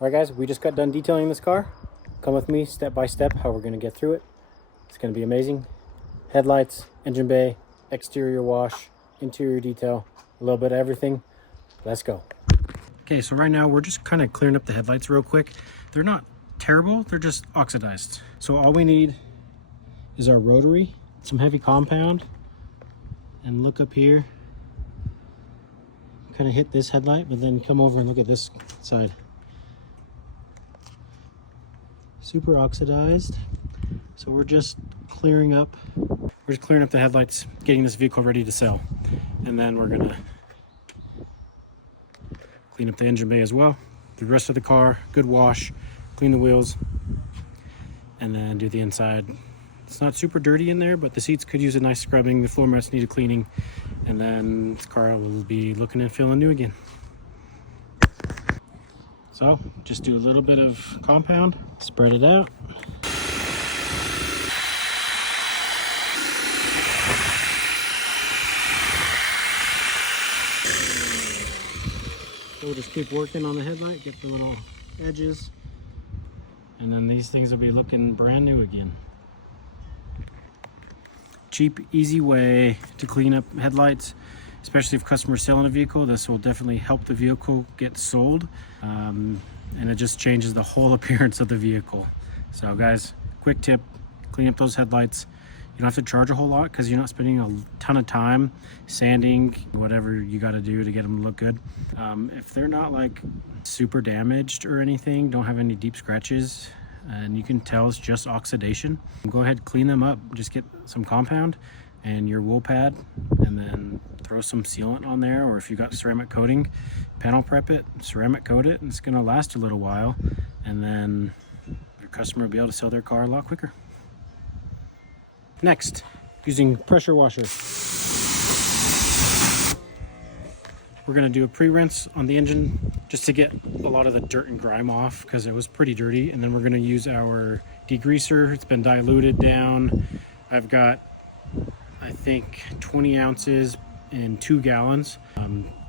All right, guys, we just got done detailing this car. Come with me step by step how we're going to get through it. It's going to be amazing. Headlights, engine bay, exterior wash, interior detail, a little bit of everything. Let's go. Okay, so right now we're just kind of clearing up the headlights real quick. They're not terrible, they're just oxidized. So all we need is our rotary, some heavy compound, and look up here. Kind of hit this headlight, but then come over and look at this side. Super oxidized. So we're just clearing up the headlights, getting this vehicle ready to sell. And then we're gonna clean up the engine bay as well. The rest of the car, good wash, clean the wheels, and then do the inside. It's not super dirty in there, but the seats could use a nice scrubbing. The floor mats need a cleaning, and then the car will be looking and feeling new again. So just do a little bit of compound, spread it out. So we'll just keep working on the headlight, get the little edges, and then these things will be looking brand new again. Cheap, easy way to clean up headlights, especially if customers selling a vehicle. This will definitely help the vehicle get sold, and it just changes the whole appearance of the vehicle. So guys, quick tip, clean up those headlights. You don't have to charge a whole lot because you're not spending a ton of time sanding, whatever you got to do to get them to look good. If they're not like super damaged or anything, don't have any deep scratches, and you can tell it's just oxidation, go ahead, clean them up. Just get some compound and your wool pad, and then throw some sealant on there, or if you got ceramic coating, panel prep it, ceramic coat it, and it's going to last a little while, and then your customer will be able to sell their car a lot quicker. Next, using pressure washer, we're going to do a pre-rinse on the engine just to get a lot of the dirt and grime off because it was pretty dirty, and then we're going to use our degreaser. It's been diluted down. I've got, I think, 20 ounces in 2 gallons.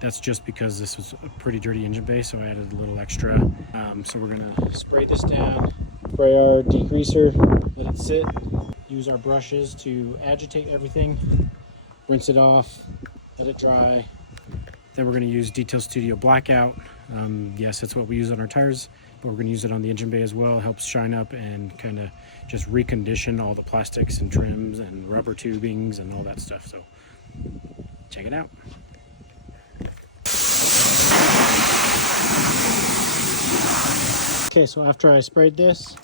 That's just because this was a pretty dirty engine bay, so I added a little extra. So we're going to spray this down, spray our degreaser, let it sit, use our brushes to agitate everything, rinse it off, let it dry. Then we're going to use Detail Studio Blackout. Yes, that's what we use on our tires, but we're going to use it on the engine bay as well. It helps shine up and kind of just recondition all the plastics and trims and rubber tubings and all that stuff. So check it out. Okay, so after I sprayed this,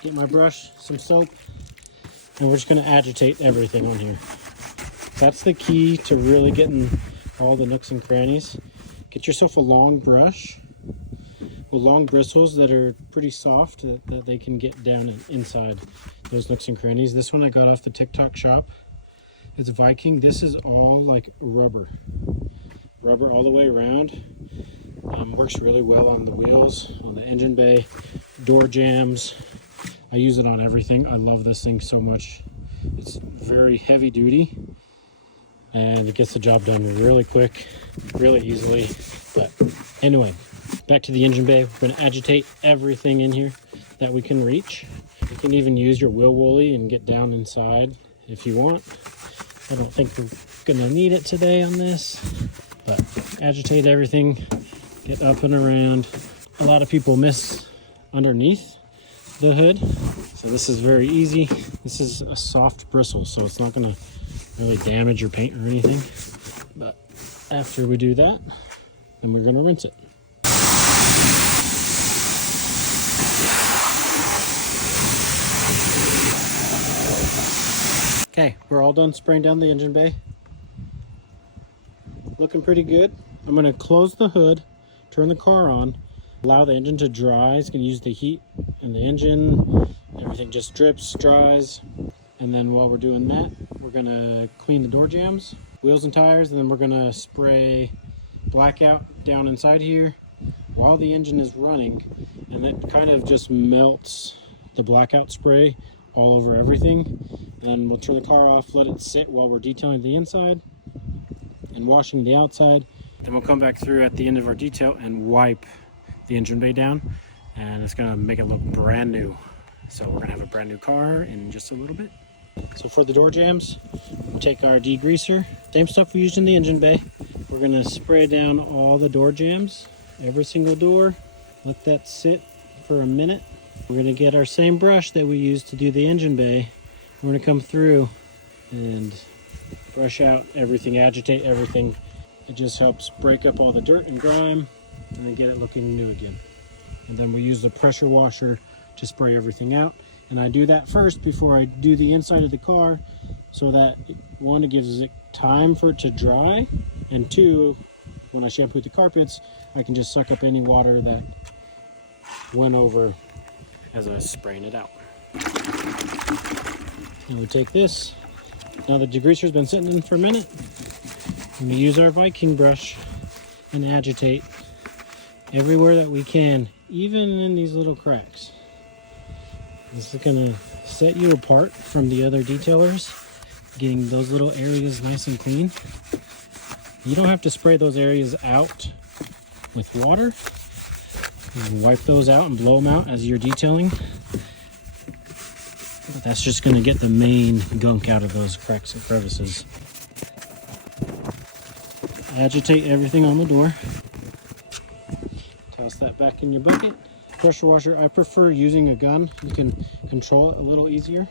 get my brush, some soap, and we're just going to agitate everything on here. That's the key to really getting all the nooks and crannies. Get yourself a long brush with long bristles that are pretty soft, that they can get down and inside those nooks and crannies. This one I got off the TikTok shop. It's Viking. This is all like rubber all the way around. Works really well on the wheels, on the engine bay, door jambs. I use it on everything. I love this thing so much. It's very heavy duty, and it gets the job done really quick, really easily. But anyway, back to the engine bay. We're going to agitate everything in here that we can reach. You can even use your wheel woolly and get down inside if you want. I don't think we're going to need it today on this, but agitate everything, get up and around. A lot of people miss underneath the hood, so this is very easy. This is a soft bristle, so it's not going to really damage your paint or anything. But after we do that, then we're going to rinse it. Okay, we're all done spraying down the engine bay. Looking pretty good. I'm going to close the hood, turn the car on, allow the engine to dry. It's going to use the heat in the engine. Everything just drips, dries. And then while we're doing that, we're going to clean the door jambs, wheels and tires, and then we're going to spray Blackout down inside here while the engine is running. And it kind of just melts the Blackout spray all over everything. And then we'll turn the car off, let it sit while we're detailing the inside and washing the outside. Then we'll come back through at the end of our detail and wipe the the engine bay down, and it's gonna make it look brand new. So we're gonna have a brand new car in just a little bit. So for the door jambs, we'll take our degreaser, same stuff we used in the engine bay. We're gonna spray down all the door jambs, every single door. Let that sit for a minute. We're gonna get our same brush that we used to do the engine bay. We're gonna come through and brush out everything, agitate everything. It just helps break up all the dirt and grime and then get it looking new again. And then we use the pressure washer to spray everything out. And I do that first before I do the inside of the car, so that one, it gives it time for it to dry, and two, when I shampoo the carpets, I can just suck up any water that went over as I was spraying it out. And we take this. Now the degreaser's been sitting in for a minute. And we use our Viking brush and agitate everywhere that we can, even in these little cracks. This is gonna set you apart from the other detailers, getting those little areas nice and clean. You don't have to spray those areas out with water. You can wipe those out and blow them out as you're detailing. But that's just gonna get the main gunk out of those cracks and crevices. Agitate everything on the door. Toss that back in your bucket. Pressure washer, I prefer using a gun. You can control it a little easier.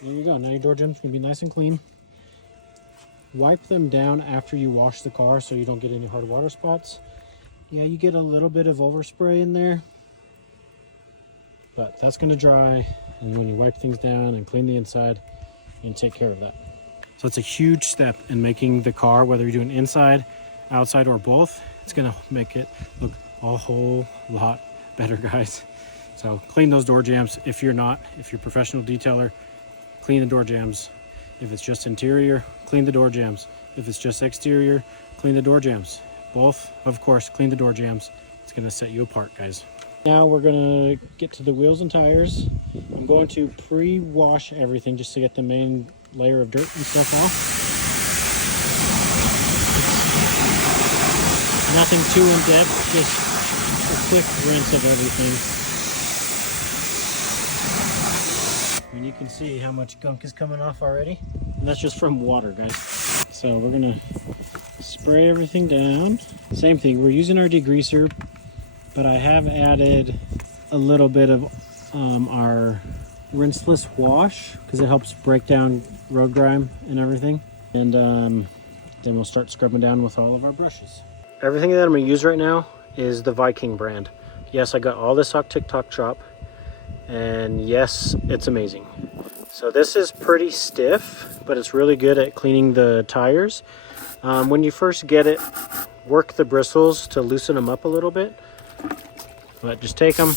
There you go. Now your door jambs can be nice and clean. Wipe them down after you wash the car so you don't get any hard water spots. Yeah, you get a little bit of overspray in there, but that's going to dry. And when you wipe things down and clean the inside, you can take care of that. So it's a huge step in making the car, whether you're doing inside, outside, or both. It's going to make it look a whole lot better, guys. So clean those door jambs. If you're a professional detailer, clean the door jambs. If it's just interior, clean the door jambs. If it's just exterior, clean the door jambs. Both, of course, clean the door jambs. It's gonna set you apart, guys. Now we're gonna get to the wheels and tires. I'm going to pre-wash everything just to get the main layer of dirt and stuff off. Nothing too in-depth, just a quick rinse of everything. And you can see how much gunk is coming off already. And that's just from water, guys. So we're gonna spray everything down. Same thing, we're using our degreaser, but I have added a little bit of our rinseless wash because it helps break down road grime and everything. And then we'll start scrubbing down with all of our brushes. Everything that I'm gonna use right now is the Viking brand. Yes, I got all this off TikTok shop. And yes, it's amazing. So this is pretty stiff, but it's really good at cleaning the tires. When you first get it, work the bristles to loosen them up a little bit. But just take them,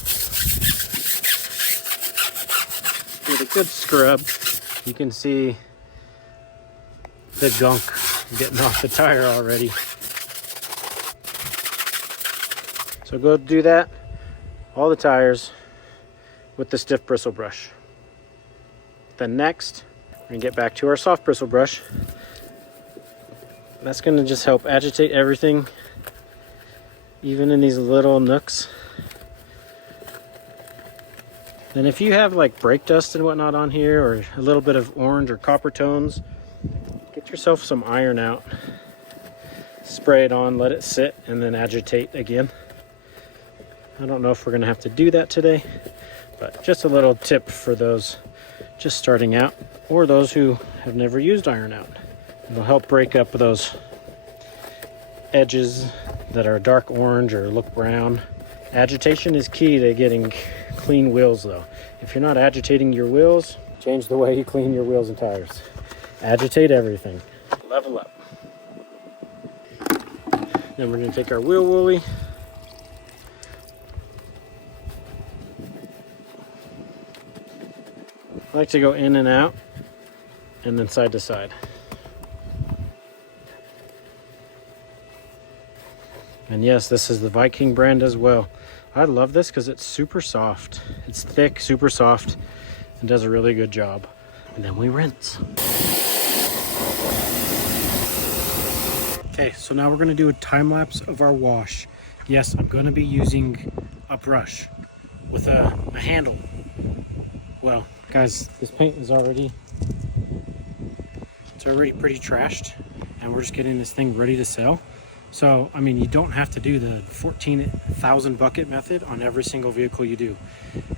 give it a good scrub. You can see the gunk getting off the tire already. So go do that, all the tires, with the stiff bristle brush. Then next, we're gonna get back to our soft bristle brush. That's gonna just help agitate everything, even in these little nooks. And if you have like brake dust and whatnot on here, or a little bit of orange or copper tones, get yourself some iron out. Spray it on, let it sit, and then agitate again. I don't know if we're gonna have to do that today, but just a little tip for those just starting out, or those who have never used iron out. It'll help break up those edges that are dark orange or look brown. Agitation is key to getting clean wheels though. If you're not agitating your wheels, change the way you clean your wheels and tires. Agitate everything. Level up. Then we're going to take our wheel woolly. I like to go in and out and then side to side. And yes, this is the Viking brand as well. I love this because it's super soft. It's thick, super soft, and does a really good job. And then we rinse. Okay, so now we're gonna do a time lapse of our wash. Yes, I'm gonna be using a brush with a handle. Well, guys, this paint is already pretty trashed, and we're just getting this thing ready to sell. So, I mean, you don't have to do the 14,000 bucket method on every single vehicle you do.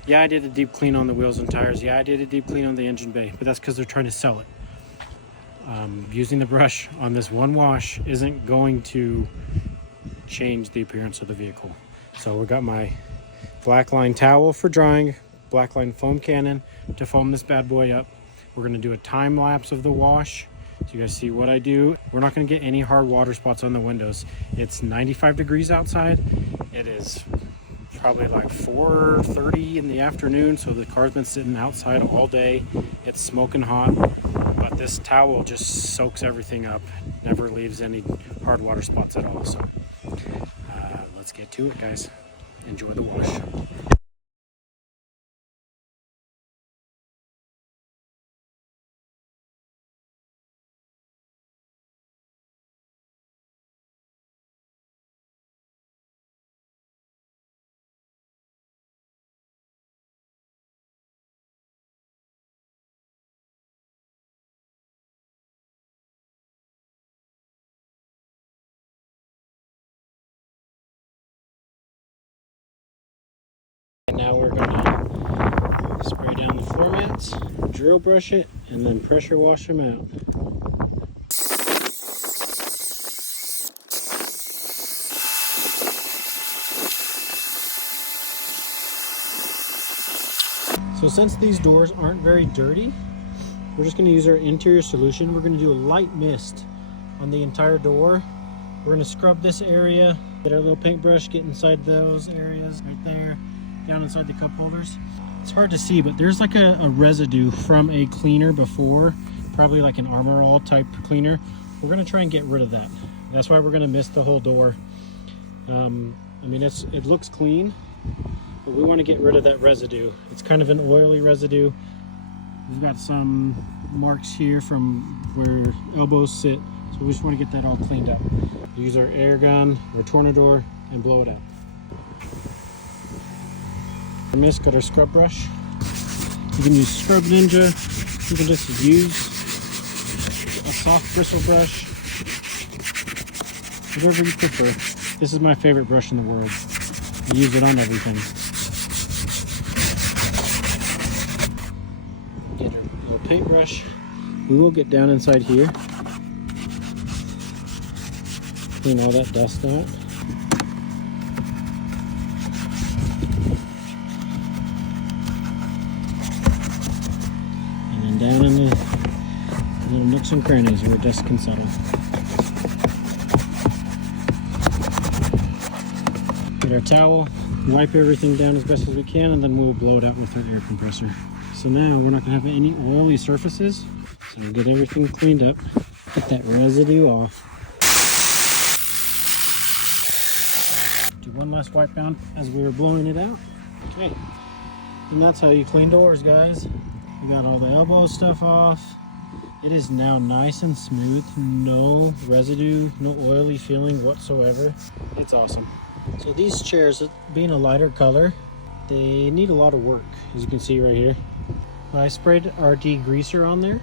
Yeah, I did a deep clean on the wheels and tires. Yeah, I did a deep clean on the engine bay, but that's because they're trying to sell it. Using the brush on this one wash isn't going to change the appearance of the vehicle. So we got my Blackline towel for drying, Blackline foam cannon to foam this bad boy up. We're gonna do a time lapse of the wash so you guys see what I do. We're not gonna get any hard water spots on the windows. It's 95 degrees outside. It is probably like 4:30 in the afternoon, so the car's been sitting outside all day. It's smoking hot, but this towel just soaks everything up, never leaves any hard water spots at all. So let's get to it, guys. Enjoy the wash. And now we're gonna spray down the floor mats, drill brush it, and then pressure wash them out. So since these doors aren't very dirty, we're just gonna use our interior solution. We're gonna do a light mist on the entire door. We're gonna scrub this area, get our little paintbrush, get inside those areas right there, down inside the cup holders. It's hard to see, but there's like a residue from a cleaner before, probably like an Armor All type cleaner. We're gonna try and get rid of that. That's why we're gonna mist the whole door. I mean, it looks clean, but we want to get rid of that residue. It's kind of an oily residue. We've got some marks here from where elbows sit, so we just want to get that all cleaned up. Use our air gun or Tornador and blow it out. For mist, got our scrub brush. You can use Scrub Ninja. You can just use a soft bristle brush, whatever you prefer. This is my favorite brush in the world. I use it on everything. Get our little paintbrush. We will get down inside here, clean all that dust out. And then down in the little nooks and crannies where dust can settle. Get our towel, wipe everything down as best as we can, and then we'll blow it out with our air compressor. So now we're not gonna have any oily surfaces. So we'll get everything cleaned up, get that residue off. Do one last wipe down as we were blowing it out. Okay, and that's how you clean doors, guys. We got all the elbow stuff off. It is now nice and smooth, no residue, no oily feeling whatsoever. It's awesome. So these chairs, being a lighter color, they need a lot of work, as you can see right here. I sprayed our degreaser on there.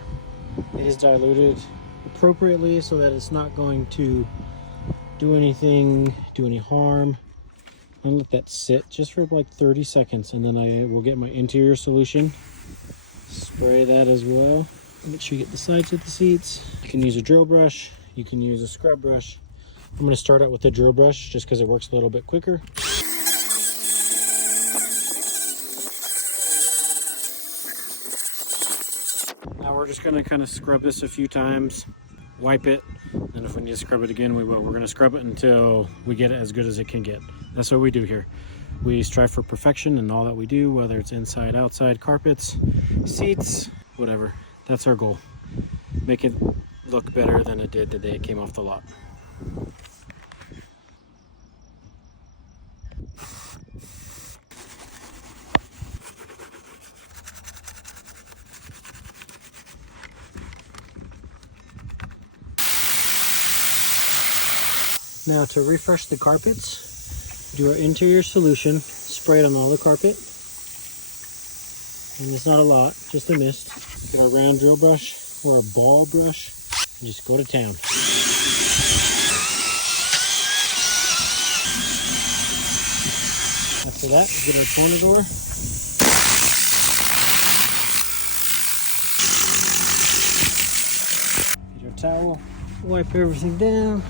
It is diluted appropriately so that it's not going to do any harm. I'm gonna let that sit just for like 30 seconds, and then I will get my interior solution, spray that as well. Make sure you get the sides of the seats. You can use a drill brush, you can use a scrub brush. I'm going to start out with the drill brush just because it works a little bit quicker. we're just gonna kind of scrub this a few times, wipe it, and if we need to scrub it again, we will. We're gonna scrub it until we get it as good as it can get. That's what we do here. We strive for perfection in all that we do, whether it's inside, outside, carpets, seats, whatever. That's our goal. Make it look better than it did the day it came off the lot. Now to refresh the carpets, do our interior solution, spray it on all the carpet. And it's not a lot, just a mist. Get our round drill brush or a ball brush and just go to town. After that, get our Tornador. Get our towel, wipe everything down.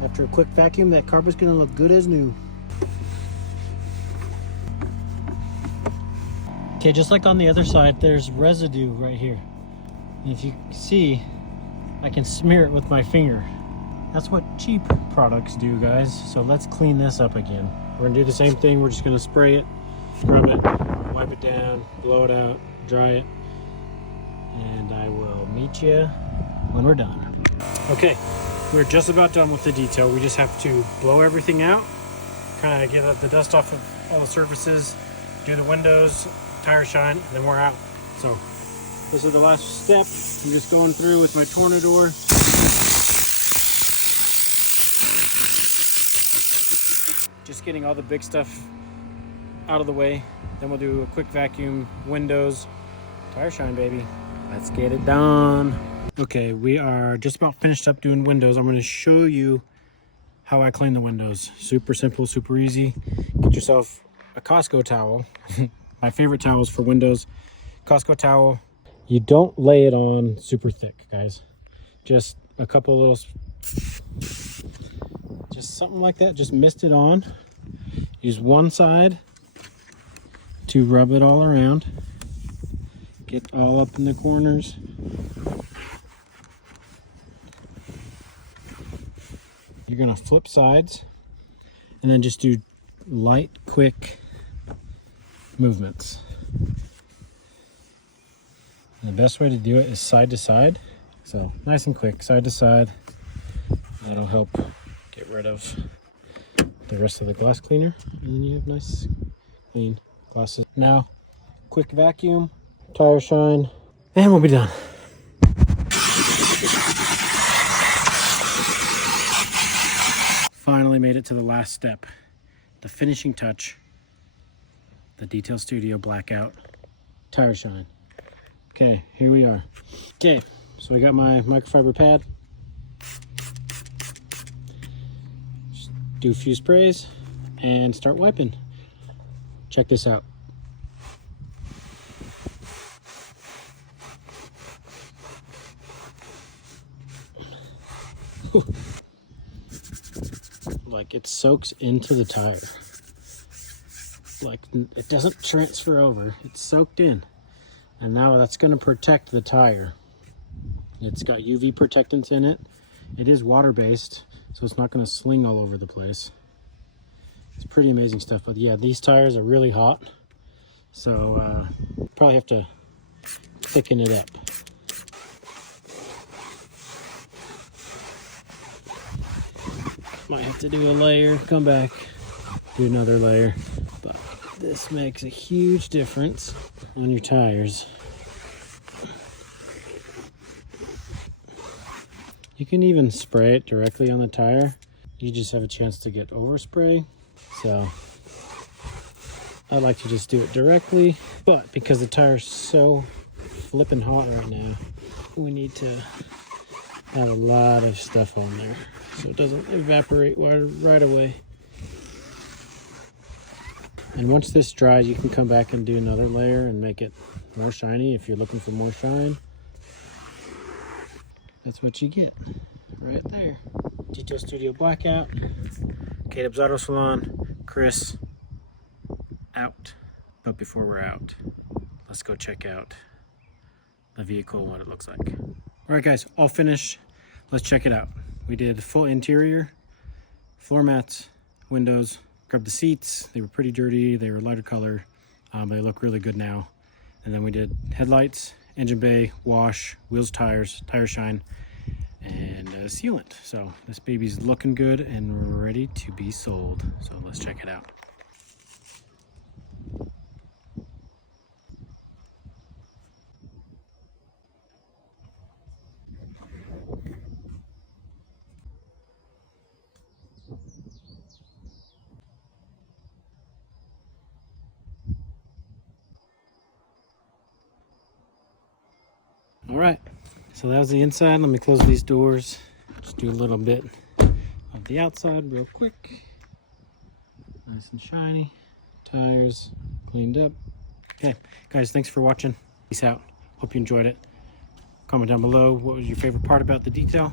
After a quick vacuum, that carpet's gonna look good as new. Okay, just like on the other side, there's residue right here. And if you see, I can smear it with my finger. That's what cheap products do, guys. So let's clean this up again. We're gonna do the same thing. We're just gonna spray it, scrub it, wipe it down, blow it out, dry it. And I will meet you when we're done. Okay. We're just about done with the detail. We just have to blow everything out, kind of get the dust off of all the surfaces, do the windows, tire shine, and then we're out. So this is the last step. I'm just going through with my Tornador. Just getting all the big stuff out of the way. Then we'll do a quick vacuum, windows, tire shine, baby. Let's get it done. Okay, we are just about finished up doing windows. I'm going to show you how I clean the windows. Super simple, super easy. Get yourself a Costco towel. My favorite towels for windows. Costco towel. You don't lay it on super thick, guys. Just a couple little, just something like that. Just mist it on. Use one side to rub it all around. Get all up in the corners. You're gonna flip sides and then just do light, quick movements. And the best way to do it is side to side. So nice and quick, side to side. That'll help get rid of the rest of the glass cleaner. And then you have nice, clean glasses. Now, quick vacuum, tire shine, and we'll be done. Finally made it to the last step, the finishing touch, the Detail Studio Blackout tire shine. Okay, here we are. Okay, so I got my microfiber pad. Just do a few sprays and start wiping. Check this out. Like it soaks into the tire. Like it doesn't transfer over, it's soaked in. And now that's going to protect the tire. It's got UV protectants in it. It is water-based, so it's not going to sling all over the place. It's pretty amazing stuff. But yeah, these tires are really hot, so probably have to thicken it up. Might have to do a layer, come back, do another layer. But this makes a huge difference on your tires. You can even spray it directly on the tire. You just have a chance to get overspray. So I like to just do it directly, but because the tire's so flipping hot right now, we need to have a lot of stuff on there so it doesn't evaporate right away. And once this dries, you can come back and do another layer and make it more shiny if you're looking for more shine. That's what you get right there. Detail Studio Blackout, Caleb's Auto Salon, Chris, out. But before we're out, let's let's go check out the vehicle and what it looks like. All right guys, all finished. Let's check it out. We did full interior, floor mats, windows, scrubbed the seats. They were pretty dirty, they were lighter color, but they look really good now. And then we did headlights, engine bay, wash, wheels, tires, tire shine, and sealant. So this baby's looking good and ready to be sold. So let's check it out. All right, so that was the inside. Let me close these doors. Just do a little bit of the outside real quick. Nice and shiny. Tires cleaned up. Okay, guys, thanks for watching. Peace out. Hope you enjoyed it. Comment down below what was your favorite part about the detail.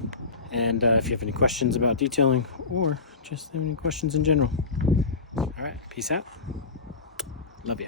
And if you have any questions about detailing or just any questions in general. All right, peace out. Love ya.